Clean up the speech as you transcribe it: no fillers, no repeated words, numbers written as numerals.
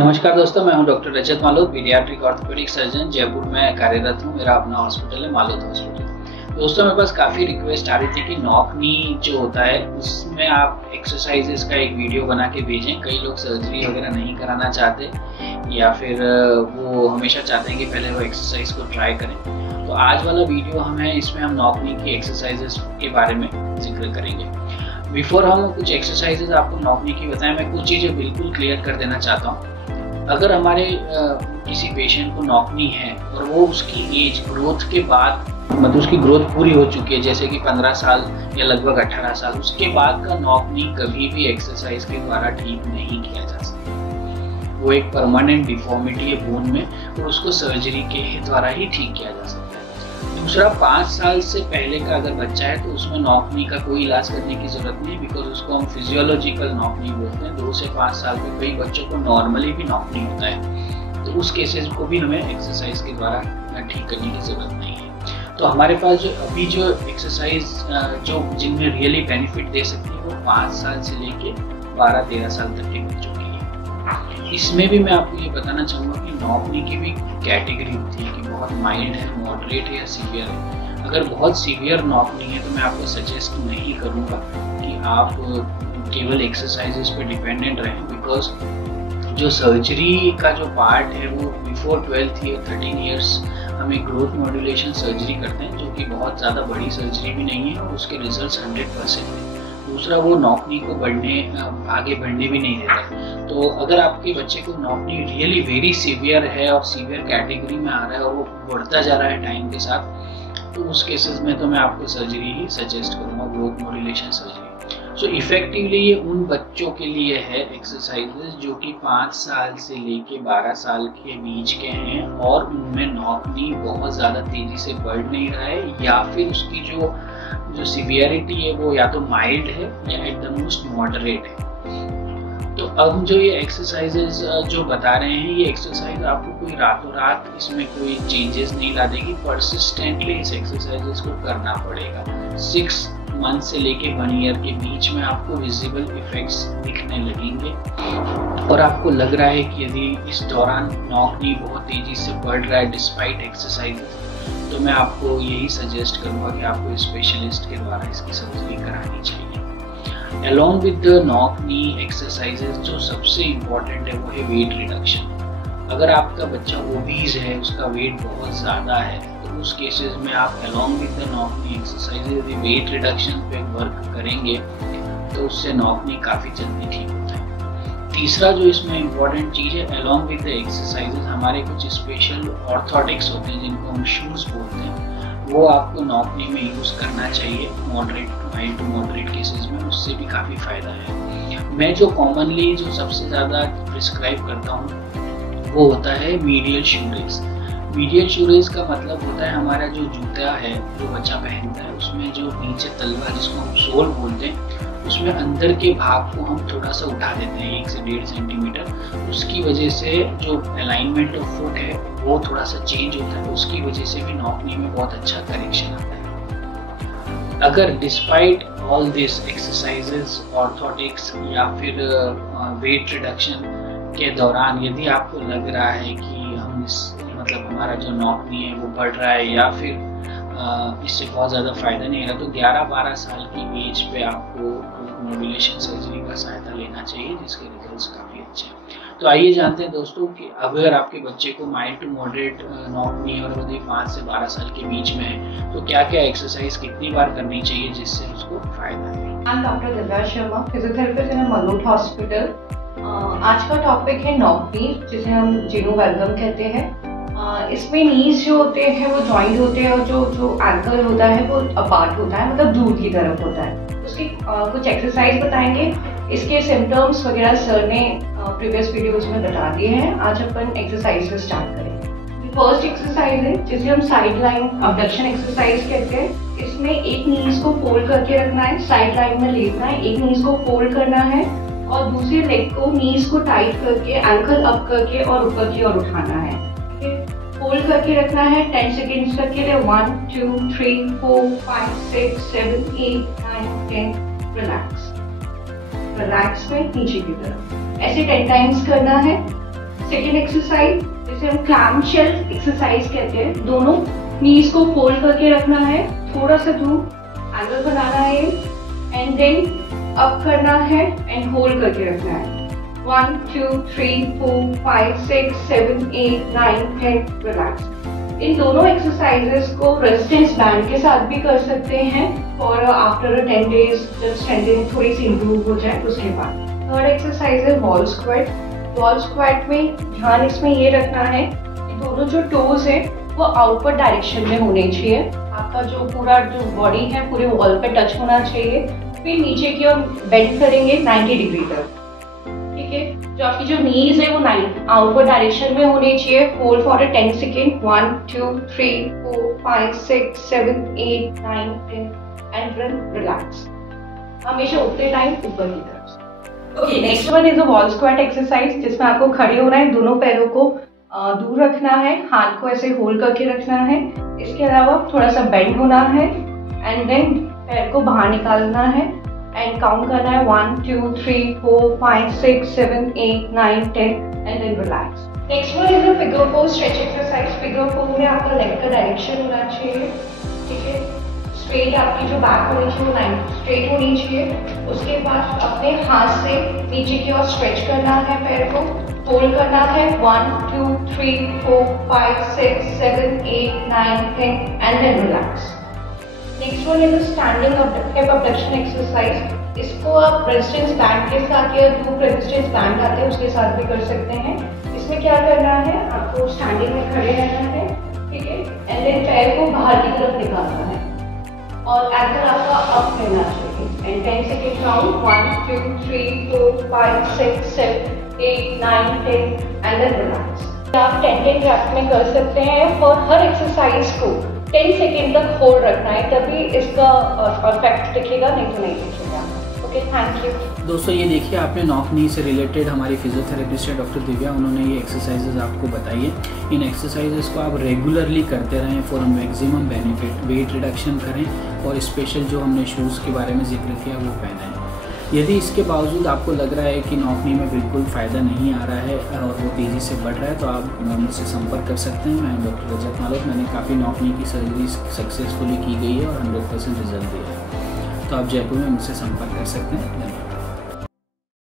नमस्कार दोस्तों, मैं हूं डॉक्टर रजत मालोद, पीडियाट्रिक ऑर्थोपेडिक सर्जन, जयपुर में कार्यरत हूं। मेरा अपना हॉस्पिटल है मालोद हॉस्पिटल। दोस्तों, मेरे पास काफ़ी रिक्वेस्ट आ रही थी कि नॉक नी जो होता है उसमें आप एक्सरसाइजेस का एक वीडियो बना के भेजें। कई लोग सर्जरी वगैरह नहीं कराना चाहते या फिर वो हमेशा चाहते हैं कि पहले वो एक्सरसाइज को ट्राई करें। तो आज वाला वीडियो इसमें हम नॉक नी की एक्सरसाइजेस के बारे में जिक्र करेंगे। बिफोर हम कुछ एक्सरसाइजेस आपको नॉक नी की बताएं, मैं कुछ चीज़ें बिल्कुल क्लियर कर देना चाहता हूँ। अगर हमारे किसी पेशेंट को नॉक नी है और वो उसकी एज ग्रोथ के बाद मतलब उसकी ग्रोथ पूरी हो चुकी है, जैसे कि 15 साल या लगभग 18 साल, उसके बाद का नॉक नी कभी भी एक्सरसाइज के द्वारा ठीक नहीं किया जा सकता। वो एक परमानेंट डिफॉर्मिटी है बोन में और उसको सर्जरी के द्वारा ही ठीक किया जा सकता है। दूसरा, 5 साल से पहले का अगर बच्चा है तो उसमें नॉक नी का कोई इलाज करने की जरूरत नहीं, बिकॉज उसको हम फिजियोलॉजिकल नॉक नी बोलते हैं। 2 से 5 साल में कई बच्चों को नॉर्मली भी नॉक नी होता है, तो उस केसेस को भी हमें एक्सरसाइज के द्वारा ठीक करने की जरूरत नहीं है। तो हमारे पास जो एक्सरसाइज जो जिनमें रियली बेनिफिट दे सकती है वो 5 साल से लेके 12-13 साल तक के बच्चों के लिए। इसमें भी मैं आपको ये बताना चाहूँगा कि नॉक नी की भी कैटेगरी होती है कि बहुत माइल्ड है, मॉडरेट है या सीवियर है। अगर बहुत सीवियर नॉक नी है तो मैं आपको सजेस्ट नहीं करूँगा कि आप केवल एक्सरसाइजेस पे डिपेंडेंट रहें, बिकॉज जो सर्जरी का जो पार्ट है वो बिफोर 12 या 13 ईयर्स हम एक ग्रोथ मॉड्यूलेशन सर्जरी करते हैं, जो कि बहुत ज़्यादा बड़ी सर्जरी भी नहीं है और उसके रिजल्ट्स 100% है। दूसरा, वो नॉक नी को आगे बढ़ने भी नहीं देता। तो अगर आपके बच्चे को knock knee really very severe है और सीवियर कैटेगरी में आ रहा है और वो बढ़ता जा रहा है टाइम के साथ, तो उस केसेस में तो मैं आपको सर्जरी ही सजेस्ट करूँगा, ग्रोथ मॉड्यूलेशन सर्जरी। सो इफेक्टिवली ये उन बच्चों के लिए है एक्सरसाइजेस जो कि 5 साल से लेके 12 साल के बीच के हैं और उनमें नॉक नी बहुत ज़्यादा तेज़ी से बढ़ नहीं रहा है या फिर उसकी जो सीवियरिटी है वो या तो माइल्ड है या एट द मोस्ट मॉडरेट है। तो अब जो ये एक्सरसाइजेस जो बता रहे हैं, ये एक्सरसाइज आपको कोई रातों रात इसमें कोई चेंजेस नहीं ला देगी। परसिस्टेंटली इस एक्सरसाइजेस को करना पड़ेगा। 6 मंथ से लेके 1 ईयर के बीच में आपको विजिबल इफेक्ट्स दिखने लगेंगे और आपको लग रहा है कि यदि इस दौरान नॉक नी बहुत तेजी से बढ़ रहा है डिस्पाइट एक्सरसाइजेस, तो मैं आपको यही सजेस्ट करूँगा कि आपको स्पेशलिस्ट के द्वारा इसकी सर्जरी करानी चाहिए। Along with the knock knee exercises जो सबसे इम्पॉर्टेंट है वो है वेट रिडक्शन। अगर आपका बच्चा ओबीज है, उसका वेट बहुत ज़्यादा है, तो उस केसेस में आप along with the knock knee exercises यदि वेट रिडक्शन पे वर्क करेंगे तो उससे नॉक नी काफ़ी जल्दी ठीक होता है। तीसरा जो इसमें इम्पॉर्टेंट चीज़ है, अलॉन्ग विद द एक्सरसाइजेस हमारे कुछ स्पेशल ऑर्थोटिक्स होते हैं जिनको हम शूज़ बोलते हैं, वो आपको नॉक नी में यूज़ करना चाहिए moderate mild to moderate cases में, उससे भी काफ़ी फ़ायदा है। मैं जो कॉमनली जो सबसे ज़्यादा प्रिस्क्राइब करता हूँ वो होता है मीडियल शूरेज। मीडियल शूरेज का मतलब होता है हमारा जो जूता है जो बच्चा पहनता है उसमें जो नीचे तलवा जिसको हम सोल बोलते हैं, उसमें अंदर के भाग को हम थोड़ा सा उठा देते हैं 1 से 1.5 सेंटीमीटर। उसकी वजह से जो अलाइनमेंट ऑफ फुट है वो थोड़ा सा चेंज होता है, उसकी वजह से भी नॉक नी में बहुत अच्छा करेक्शन आता है। अगर despite all this exercises, orthotics या फिर वेट रिडक्शन के दौरान यदि आपको लग रहा है कि मतलब हमारा जो नॉक नी है वो बढ़ रहा है या फिर इससे बहुत ज़्यादा फायदा नहीं है, तो 11-12 साल की एज पे आपको मॉड्यूलेशन सर्जरी का सहायता लेना चाहिए, जिसके रिजल्ट्स काफ़ी अच्छे हैं। तो आइए जानते हैं दोस्तों कि अगर आपके बच्चे को mild to moderate knock knee और यदि 5 से 12 साल के बीच में है तो क्या क्या एक्सरसाइज कितनी बार करनी चाहिए जिससे उसको फायदा है। I am doctor Divya Sharma, physiotherapist in Malod hospital. आज का टॉपिक है नॉक नी, जिसे हम जीनो वैल्गम कहते हैं। इसमें नीज जो होते हैं वो जॉइंट होते हैं और जो एंकल होता है वो अपार्ट होता है, मतलब दूर की तरफ होता है। उसकी कुछ एक्सरसाइज बताएंगे। इसके सिम्टम्स वगैरह सर ने प्रीवियस वीडियोस में बता दिए हैं। आज अपन एक्सरसाइज से स्टार्ट करेंगे। फर्स्ट एक्सरसाइज है जिसे हम साइड लाइन अबडक्शन एक्सरसाइज कहते हैं। इसमें एक नीज को फोल्ड करके रखना है, साइड लाइन में लेटना है, एक नीज को फोल्ड करना है और दूसरे लेग को नीज को टाइट करके एंकल अप करके और ऊपर की ओर उठाना है। फोल्ड करके रखना है 10 सेकेंड्स तक के लिए। 1 2 3 4 5 6 7 8 9 10। रिलैक्स में नीचे की तरफ ऐसे 10 टाइम्स करना है। सेकेंड एक्सरसाइज जिसे हम क्लैम शेल एक्सरसाइज कहते हैं, दोनों नीज को फोल्ड करके रखना है, थोड़ा सा दूर एंगल बनाना है एंड देन अप करना है एंड होल्ड करके रखना है। 1 2 3 4 5 6 7 8 9 10 रिलैक्स। इन दोनों एक्सरसाइजेस को रेजिस्टेंस बैंड के साथ भी कर सकते हैं और आफ्टर 10 डेज जब स्ट्रेंथनिंग थोड़ी सी इम्प्रूव हो जाए उसके बाद। थर्ड एक्सरसाइज है वॉल स्क्वाट। वॉल स्क्वाट में ध्यान इसमें ये रखना है कि दोनों जो टोज है वो आउटवर्ड डायरेक्शन में होने चाहिए। आपका जो पूरा जो बॉडी है पूरे वॉल पे टच होना चाहिए। फिर नीचे की ओर बेंड करेंगे 90 डिग्री तक, ठीक है। जो आपकी जो नीज है वो आउटवर्ड डायरेक्शन में होनी चाहिए। Hold for 10 second, 1 2 3 4 5 6 7 8 9 10 and then relax. हमेशा उठते टाइम ऊपर की तरफ। Okay, next one is a wall squat exercise जिसमें आपको खड़े होना है, दोनों पैरों को दूर रखना है, हाथ को ऐसे होल्ड करके रखना है। इसके अलावा थोड़ा सा बेंड होना है एंड देन पैर को बाहर निकालना है एंड काउंट करना है 1 2 3 4 5 6 7 8 9 10 and then relax. Next one is a figure four stretch exercise. Figure four में आपका लेग का डायरेक्शन होना चाहिए, ठीक है। स्ट्रेट आपकी जो बैक होनी चाहिए वो लाइन स्ट्रेट होनी चाहिए। उसके बाद अपने हाथ से नीचे की ओर स्ट्रेच करना है, पैर को होल्ड करना है 1 2 3 4 5 6 7 8 9 10 and then relax. Next one is standing hip abduction exercise. इसको आप रेजिस्टेंस बैंड के साथ या जो रेजिस्टेंस बैंड आते हैं उसके साथ भी कर सकते हैं। इसमें क्या करना है, आपको स्टैंडिंग में खड़े रहना है, ठीक है, एंड देन पैर को बाहर की तरफ निकालना है और एंकल आपका अप करना चाहिए and 10 second count 1 2 3 4 5 6 7 8 9 10 and then relax. आप 10 रैप में कर सकते हैं और हर एक्सरसाइज को 10 सेकेंड तक होल्ड रखना है, तभी इसका इफेक्ट दिखेगा, नहीं तो नहीं दिखेगा। Okay, thank you. दोस्तों ये देखिए आपने नॉक नी से रिलेटेड हमारी फिजियोथेरेपिस्ट है डॉक्टर दिव्या, उन्होंने ये एक्सरसाइजेज आपको बताई है। इन एक्सरसाइजेज को आप रेगुलरली करते रहें for maximum benefit. Weight reduction करें और स्पेशल जो हमने शूज़ के बारे में जिक्र किया वो पहनें। यदि इसके बावजूद आपको लग रहा है कि नॉक नी में बिल्कुल फ़ायदा नहीं आ रहा है और वो तेज़ी से बढ़ रहा है तो आप मुझसे संपर्क कर सकते हैं। मैं डॉक्टर रजत मालोत, मैंने काफ़ी नॉक नी की सर्जरी सक्सेसफुली की गई है और 100% रिजल्ट दिया है। तो आप जयपुर में मुझसे संपर्क कर सकते हैं।